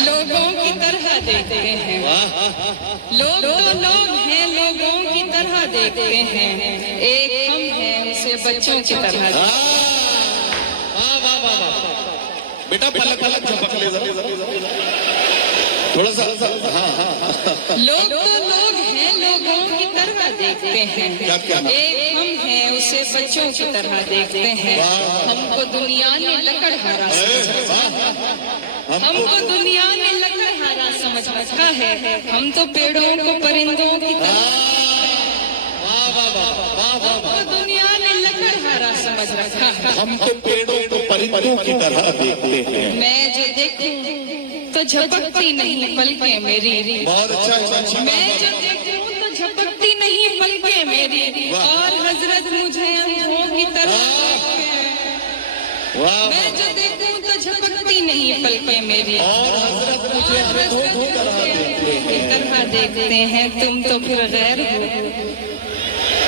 लोगों की तरह देखते हैं, लोग तो लोग हैं, लोगों की तरह देखते हैं, एक हम हैं उसे बच्चों की तरह। बेटा पलक पलक झपक ले थोड़ा सा। लोग तो लोग हैं, लोगों की तरह देखते हैं, एक हम हैं उसे बच्चों की तरह देखते हैं। हमको दुनिया ने लकड़हारा हमको दुनिया में लकड़हारा समझ रखा है, हम तो पेड़ों को परिंदों की तरह, हमको दुनिया ने लकड़हारा समझ रखा है, हम तो पेड़ों को परिंदों की तरह देखते हैं। मैं जो देखूं तो झपकती नहीं पलकें मेरी, बहुत अच्छा। मैं जो देखूं तो झपकती नहीं पलकें मेरी, और हजरत मुझे अंधों की तरह, मैं जो देखूं तो झपकती नहीं पलकें मेरी, और हजरत मुझे अंधों की तरह देखते हैं। तुम तो फिर गैर हो,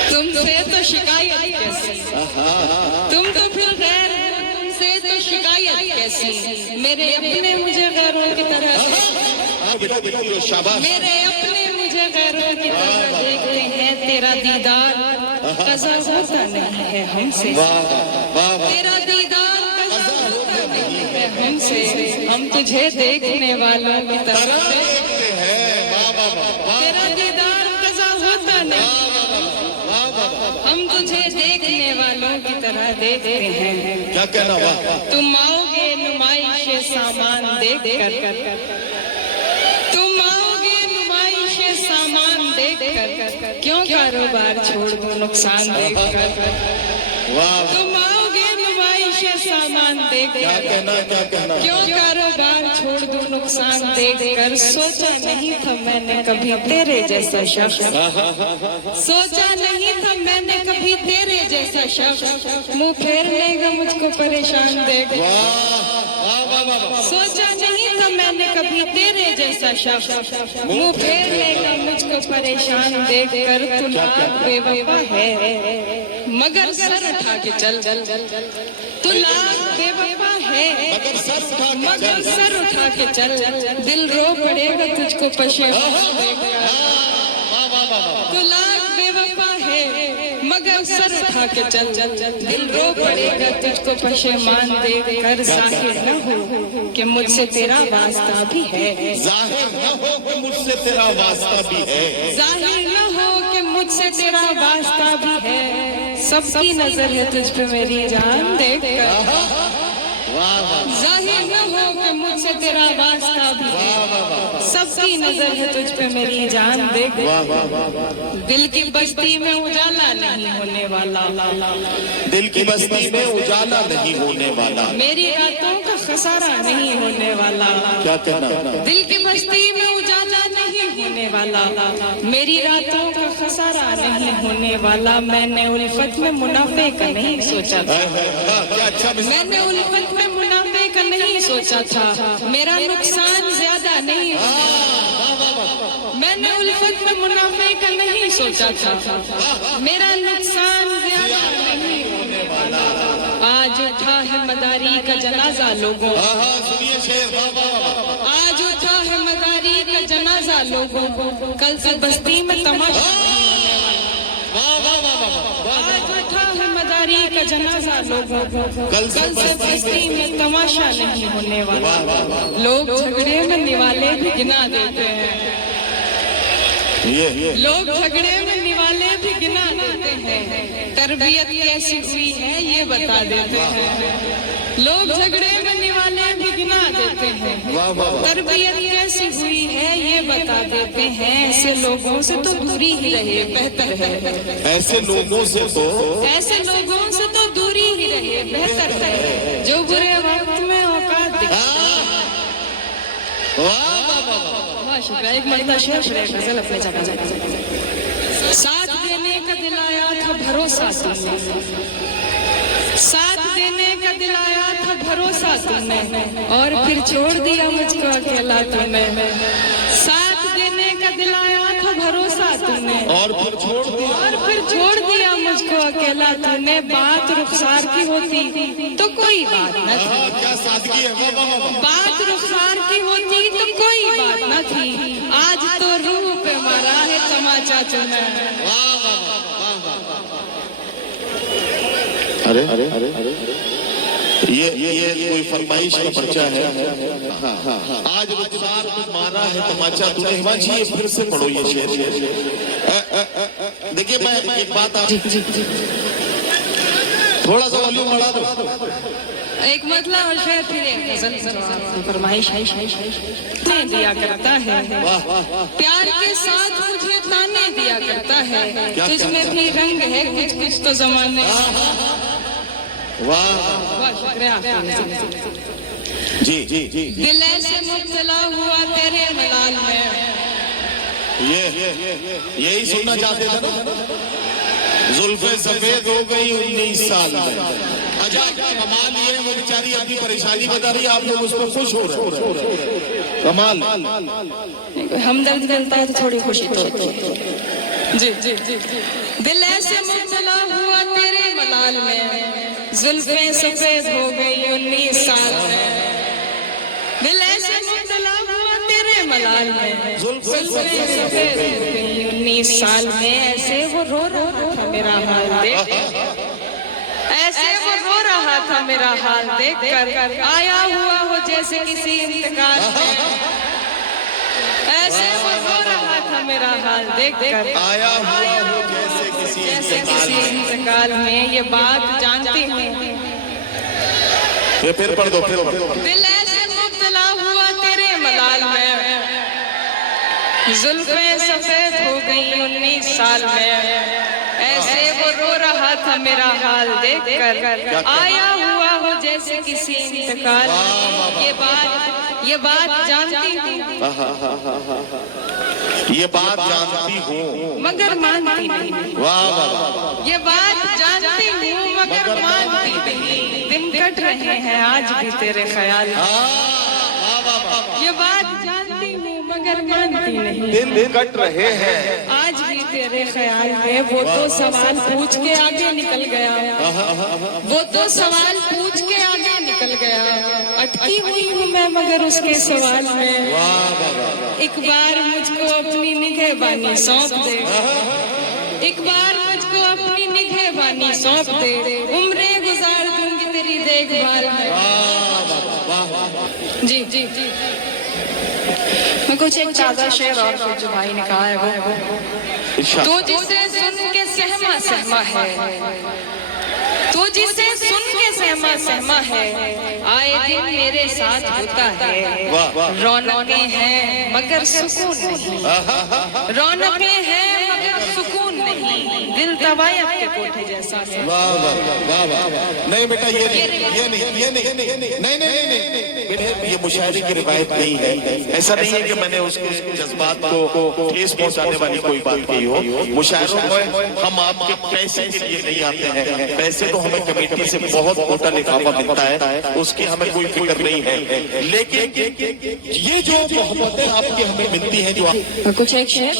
तुमसे तो शिकायत कैसी, तुम तो फिर गैर हो, तुमसे तो शिकायत कैसी। मेरे अपने मुझे गैरों की तरह, मेरे अपने मुझे गैरों की तरह देखते हैं। तेरा दीदार कज़ा होता नहीं है हमसे, तेरा दीदार कज़ा होता नहीं है हमसे, हम तुझे देखने वालों की तरह देखते हैं। तेरा दीदार कज़ा होता नहीं, हम तुझे देखने वालों की तरह देखते हैं। क्या कहना हुआ? तुम आओगे नुमाइश सामान देख कर, तुम आओगे नुमाइश सामान देख कर, क्यों कारोबार छोड़ दो नुकसान देख कर। तुम आओगे नुमाइश सामान देख कर, क्यों कारोबार छोड़ दो नुकसान देख कर। सोचा नहीं था मैंने कभी तेरे जैसा शख्स, सोचा नहीं था मैंने कभी तेरे जैसा शख्स, मुंह फेर लेगा मुझको परेशान देख। सोचा नहीं था मैंने कभी तेरे जैसा शख्स, मुंह फेर लेगा मुझको परेशान देख कर। तू लाख बेवफा है मगर सर उठा के चल, तू लाख बेवफा है मगर सर उठा के चल, दिल रो पड़ेगा तुझको पशेमान देकर। तू लाख बेवफा है मगर सर उठा के चल, दिल रो पड़ेगा तुझको पशेमान देकर। जाहिर न हो कि मुझसे तेरा वास्ता भी है, जाहिर न हो कि मुझसे तेरा वास्ता भी है, जाहिर न हो कि मुझसे तेरा वास्ता भी है। सबकी नजर है तुझ पे मेरी जान देखकर, जाहिर न हो कि मुझसे तेरा वास्ता भी है। सबकी नजर है तुझ पे मेरी जान देख। दिल की बस्ती में उजाला नहीं होने वाला, दिल की बस्ती में उजाला नहीं होने वाला, मेरी रातों का खसारा नहीं होने वाला। क्या कहना? दिल की बस्ती में उजाला नहीं होने वाला, मेरी रातों का खसारा नहीं होने वाला। मैंने उल्फत में मुनाफे का नहीं सोचा था, मैंने उल्फत में मुनाफे का नहीं सोचा था, मेरा नुकसान ज्यादा नहीं, मैंने उल्फत में मुनाफे का नहीं सोचा था, मेरा नुकसान ज्यादा नहीं होने वाला। आज उठा है मदारी का जनाजा लोगों, आज उठा है मदारी का जनाजा लोगों, कल से बस्ती में तमाशा, आज उठा है मदारी का जनाजा लोगों, कल से बस्ती में तमाशा नहीं होने वाला। लोग झगड़े में निवाले भी गिना देते हैं, लोग झगड़े में निवाले भी गिना देते हैं, तरबियत कैसी हुई है ये बता देते हैं। लोग झगड़े में निवाले भी गिना देते हैं, तरबियत कैसी हुई है ये बता देते हैं। ऐसे लोगों से तो दूरी ही रहे बेहतर है, ऐसे लोगों से तो, ऐसे लोगों से तो दूरी ही रहे बेहतर है, जो बुरे वक्त में औकात दिखाते। एक मरता शेर गजल अपने जगह, साथ देने का दिलाया था भरोसा तुमने, साथ देने का दिलाया था भरोसा तुमने, और फिर छोड़ दिया मुझको अकेला तुमने। साथ देने का दिलाया था भरोसा तुमने, और फिर छोड़ दिया मुझको अकेला तुमने। बात रुखसार की होती तो कोई बात न थी, क्या सादगी है, बात रुखसार की होती तो चुनना है। अरे अरे अरे अरे ये कोई फरमाइश का पर्चा है। आज रुखसार को मारा है तमाचा तूने हिमांशी, ये फिर से पढ़ो ये शेर। देखिए मैं एक बात आप थोड़ा सा वॉल्यूम बढ़ा दो। एक मतलब और शेर फिर एक गजल फरमाइश नहीं दिया करता है, प्यार के साथ मुझे ताने दिया करता है, तुझमें भी रंग है कुछ कुछ तो जमाने। वाह शुक्रिया। जी जी जी दिल ऐसे मुब्तला हुआ तेरे मलाल में। यही सुनना चाहते थे ना। जुल्फे सफेद हो गई 19 साल में। अजाब कमाल ये वो बेचारी अपनी परेशानी बता रही है, आप लोग उस पर खुश हो रहे हैं। कमाल हमदर्द मिलता है तो थोड़ी खुशी तो होती है। जी जी जी दिल ऐसे मुब्तला हुआ तेरे मलाल में, जुल्फे सफेद हो गई 19 साल में। दिल ऐसे मुब्तला हुआ तेरे मलाल में, जुल्फे सफेद हो गई 19 साल में। ऐसे वो रो रहा था मेरा हाल देख, ऐसे वो रो रहा था मेरा हाल देख कर, आया हुआ हो जैसे किसी इंतकाल में। ऐसे वो रो रहा था मेरा हाल देख कर, आया हुआ हो जैसे किसी इंतकाल में। ये बात जानती हूँ, ये फिर पढ़ दो फिर पढ़ दो। दिल ऐसे मुब्तला हुआ तेरे मलाल में, जुल्फे सफेद हो गई 19 साल में। ऐसे वो रो रहा था मेरा हाल देख कर, आया हुआ हो जैसे किसी इंतकाल में। ये बात जानती हूँ, ये बात जानती हूँ मगर मानती नहीं। वाह वाह। ये बात जानती हूँ मगर मानती नहीं। दिन कट रहे हैं आज भी तेरे ख्याल में। ये बात जानती हूँ मगर मानती नहीं। दिन कट रहे हैं आज भी तेरे ख्याल में। वो तो सवाल पूछ के आगे निकल गया, वो तो सवाल पूछ के आगे निकल गया। अटकी हुई हूँ मैं मगर उसके सवाल में। एक बार मुझको अपनी निगहबानी सौंप दे, एक बार मुझको अपनी निगहबानी सौंप दे, उम्रें गुजार दूंगी तेरी देखभाल में। जी जी जी मैं कुछ एक सादा शेर और फिर जो भाई ने कहा है वो। तो जिसे सुन के सहमा सहमा है, तो जिसे सुन के सहमा सहमा है, आए दिन मेरे साथ होता है। रौनकें हैं मगर सुकून नहीं, रौनकें हैं मगर सुकून नहीं। दिल तवायब के कोठे जैसा है। नहीं बेटा ये मुशायरे की रिवायत नहीं है। ऐसा नहीं है कि मैंने उसके जज्बात को ठेस पहुंचाने वाली कोई बात कही हो। मुशायरों में हम आपके पैसे के लिए नहीं आते हैं। पैसे तो हमें कमेटी से बहुत मोटा लिफाफा मिलता है, उसकी हमें कोई फिक्र नहीं है। लेकिन ये जो मोहब्बतें आपकी हमें मिलती हैं, जो कुछ एक शेर।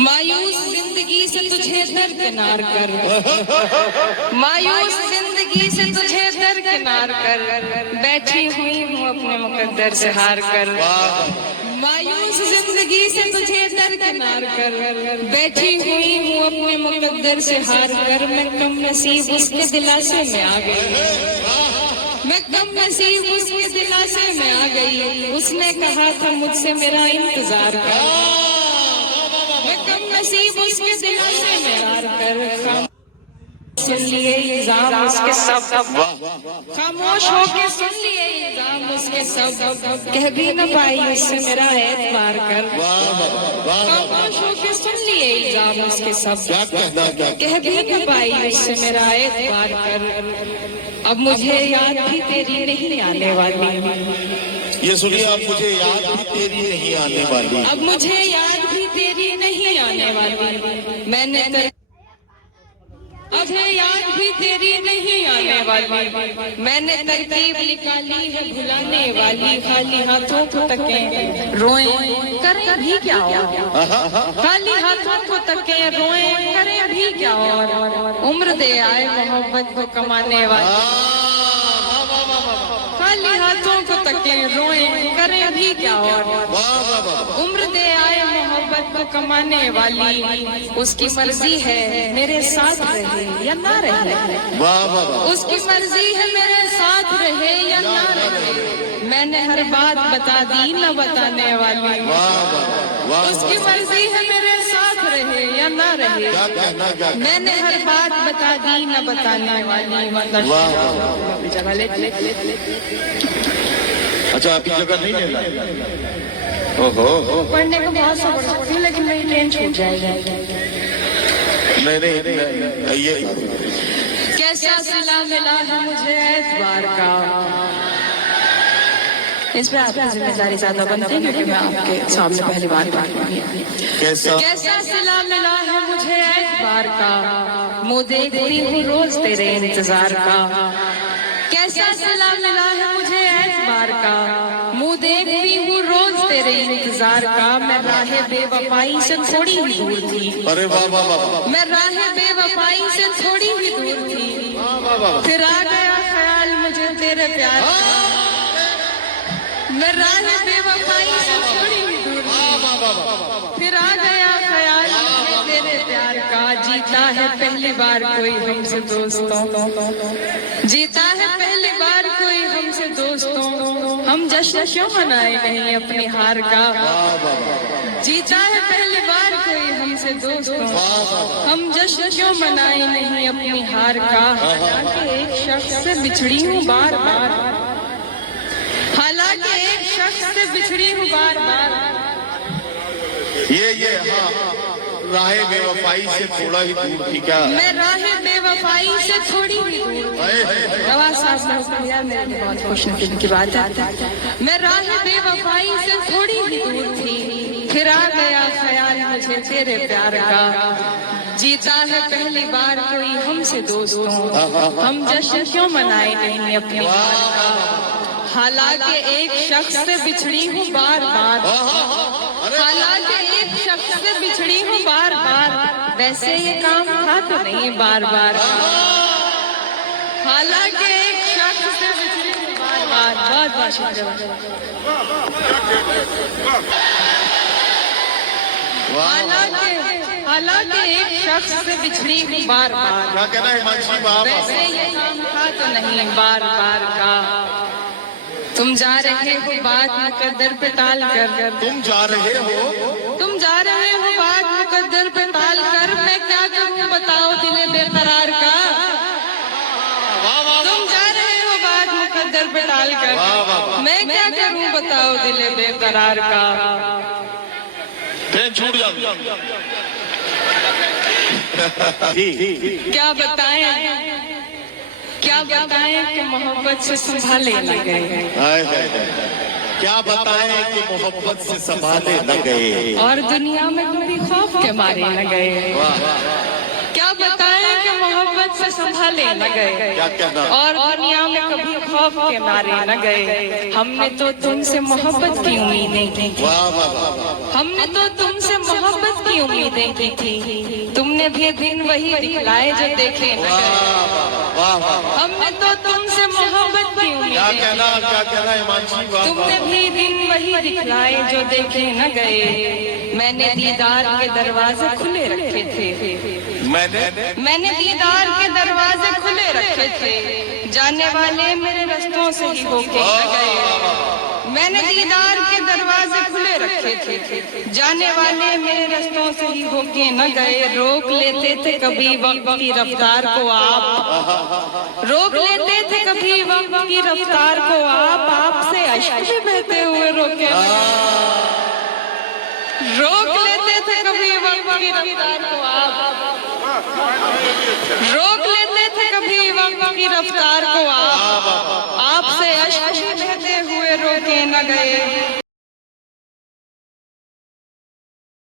मायूस जिंदगी से तुझे दरकिनार कर, मायूस जिंदगी से तुझे दरकिनार कर, बैठी हुई हूँ अपने मुकद्दर से हार कर। मायूस जिंदगी से तुझे दरकिनार कर, बैठी हुई हूँ अपने मुकद्दर से हार कर। मैं कम नसीब उसके दिलासे में आ गई, मैं कम नसीब उसके दिलासे में आ गई। उसने कहा था मुझसे मेरा इंतजार कर, मैं कम नसीब उसके दिलासे में हार कर। सुन लिए इल्जाम उसके सब, खामोश होके सुन लिए इल्जाम उसके सब, कह भी न पाई उससे मेरा एतबार कर। खामोश होके सुन लिए इल्जाम उसके सब, कह भी न पाई उससे मेरा एतबार कर। अब मुझे याद भी तेरी नहीं आने वाली, ये सुनिए आप, मुझे याद भी तेरी नहीं आने वाली। अब मुझे याद भी तेरी नहीं आने वाली। मैंने मुझे याद भी तेरी नहीं आने वाली। मैंने तरकीब निकाली है भुलाने वाली। खाली हाथों को तके रोए करें भी क्या और, खाली हाथों को तके रोए करें भी क्या और, उम्र दे आए मोहब्बत को कमाने वाली। खाली हाथों को तके रोए करें भी क्या और। वाह वाह वाह उम्र दे आए मोहब्बत को कमाने वाली, उसकी मर्जी है मेरे साथ रहे या ना रहे। वाह वाह वाह उसकी मर्जी है मेरे साथ रहे या ना रहे। मैंने हर बात बता दी न बताने वाली। वाह वाह वाह उसकी मर्जी है मेरे साथ रहे या ना रहे। क्या कहना क्या मैंने हर बात बता दी न बताने वाली। वाह वाह जगह ले। अच्छा आपकी जगह नहीं लेना ओहो पढ़ने को बहुत सा पढ़ सकती हूँ लेकिन मेरी ट्रेन छूट जाएगी। नहीं ये कैसा सिला मिला है मुझे एतबार का। इस पर आपकी जिम्मेदारी ज्यादा बनती है क्योंकि मैं आपके सामने पहली बार बात रही हूँ। कैसा सिला मिला है मुझे एतबार का, मुँह देखती हूँ रोज तेरे इंतजार का। कैसा सिला मिला है मुझे एतबार का, मुँह देखती हूँ रोज तेरे इंतजार का। मैं राहे बेवफाई से थोड़ी ही दूर थी। अरे वाह वाह वाह मैं राहे बेवफाई से थोड़ी ही दूर थी। फिर आ गया ख्याल मुझे तेरे प्यार का। मैं राहे बेवफाई से थोड़ी ही दूर थी। फिर आ गया ख्याल मुझे तेरे प्यार का। जीता है पहली बार कोई हमसे दोस्तों, जीता है पहली बार कोई हमसे दोस्तों। हम जश्न क्यों मनाए नहीं अपनी हार का। जीता है पहली बार कोई हमसे दोस्तों, हम जश्न क्यों मनाए नहीं अपनी हार का। हालांकि एक शख्स से बिछड़ी हूँ बार बार, हालांकि एक शख्स से बिछड़ी हूँ बार बार। ये हाँ राहे बेवफाई से थोड़ा ही दूर थी क्या। मैं राहे बेवफाई से थोड़ी ही दूर थी। रवा साहब यार मेरे लिए बहुत खुशनसीबी की बात है। मैं राहे बेवफाई से थोड़ी ही दूर थी। फिर आ गया ख्याल मुझे तेरे प्यार का। जीता है पहली बार कोई हमसे दोस्तों, हम जश्न क्यों मनाए नहीं अपनी हार का। हालांकि एक शख्स से बिछड़ी हूँ बार बार, हालांकि एक शख्स से बिछड़ी हूँ बार बार। वैसे ये काम था तो नहीं बार बार। हालांकि एक शख्स से बिछड़ी हूँ बार बार। बहुत बहुत शुक्रिया। हालांकि एक शख्स से बिछड़ी हूँ बार बार। क्या कहना है हिमांशी बाबा। वैसे ये काम था तो नहीं बार बार का। तुम जा रहे हो बात मुकद्दर पे टाल कर, तुम जा रहे हो बात मुकद्दर पे टाल कर। मैं क्या करूं बताओ दिले बेकरार का। तुम जा रहे हो बात मुकद्दर पे टाल कर, मैं क्या करूं बताओ दिले बेकरार का। ट्रेन छूट जाती। क्या बताएं कि मोहब्बत से संभाले न गए। क्या बताएं कि मोहब्बत से संभाले न गए और दुनिया में कभी खौफ के मारे न गए। क्या बताएं कि मोहब्बत से संभाले न गए क्या कहना। और दुनिया में कभी खौफ के मारे न गए। हमने तो तुमसे मोहब्बत की उम्मीदें की थी। हमने तो तुमसे मोहब्बत की उम्मीदें की थी। तुमने भी दिन वही दिखलाए जो देखे न गए। हमने तो तुमसे मोहब्बत की उम्मीदें। क्या कहना हिमांशी बाबा। तुमने भी दिन वही दिखलाए जो देखे न गए। मैंने दीदार के दरवाजे खुले रखे थे। मैंने दीदार के दरवाजे खुले रखे थे। जाने वाले मेरे रास्तों से ही होके न गए। मैंने दीदार के दरवाजे खुले रखे थे। जाने वाले मेरे रास्तों से ही होके न गए। रोक लेते थे कभी वक्त की रफ्तार को आप, रोक लेते थे कभी वक्त की रफ्तार को आप। आपसे अश्क में बहते हुए रोके रोक लेते थे कभी वक्त की रफ्तार को आप, रोक लेते थे कभी वक्त की रफ्तार को